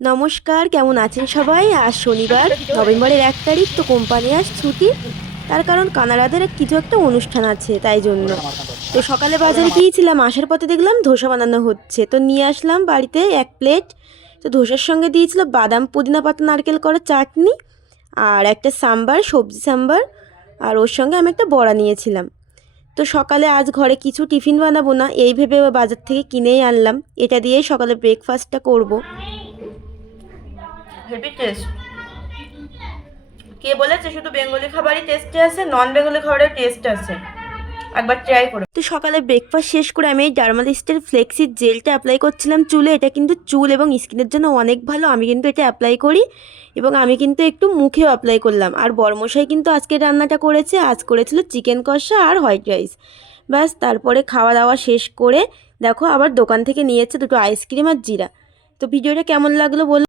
নমস্কার, কেমন আছেন সবাই? আজ শনিবার নভেম্বরের 1 তারিখ, তো কোম্পানি আজ ছুটি। তার কারণ কানাডাদের কিছু একটা অনুষ্ঠান আছে, তাই জন্য। তো সকালে বাজারে গিয়েছিলাম, আসার পথে দেখলাম ধোসা বানানো হচ্ছে, তো নিয়ে আসলাম বাড়িতে 1 প্লেট। তো ধোসার সঙ্গে দিয়েছিল বাদাম পুদিনা পাতা নারকেল করা চাটনি, আর একটা সাম্বার, সবজি সাম্বার, আর ওর সঙ্গে আমি একটা বড়া নিয়েছিলাম। তো সকালে আজ ঘরে কিছু টিফিন বানাবো না, এই ভেবে বাজার থেকে কিনেই আনলাম। এটা দিয়েই সকালে ব্রেকফাস্টটা করব। Heavy taste. কে বলেছে শুধু বেঙ্গলি খাবারই টেস্টি আছে? নন বেঙ্গলি খাবারের টেস্ট আছে, একবার ট্রাই করো। তো সকালে ব্রেকফাস্ট শেষ করে আমি এই ডার্মালিস্টের ফ্লেক্সির জেলটা অ্যাপ্লাই করছিলাম চুলে। এটা কিন্তু চুল এবং স্কিনের জন্য অনেক ভালো, আমি কিন্তু এটা অ্যাপ্লাই করি এবং আমি কিন্তু একটু মুখেও অ্যাপ্লাই করলাম। আর বরমশাই কিন্তু আজকে রান্নাটা করেছে, আজ করেছিল চিকেন কষা আর হোয়াইট রাইস। ব্যাস, তারপরে খাওয়া দাওয়া শেষ করে দেখো আবার দোকান থেকে নিয়েছে দুটো আইসক্রিম আর জিরা। তো ভিডিওটা কেমন লাগলো বল।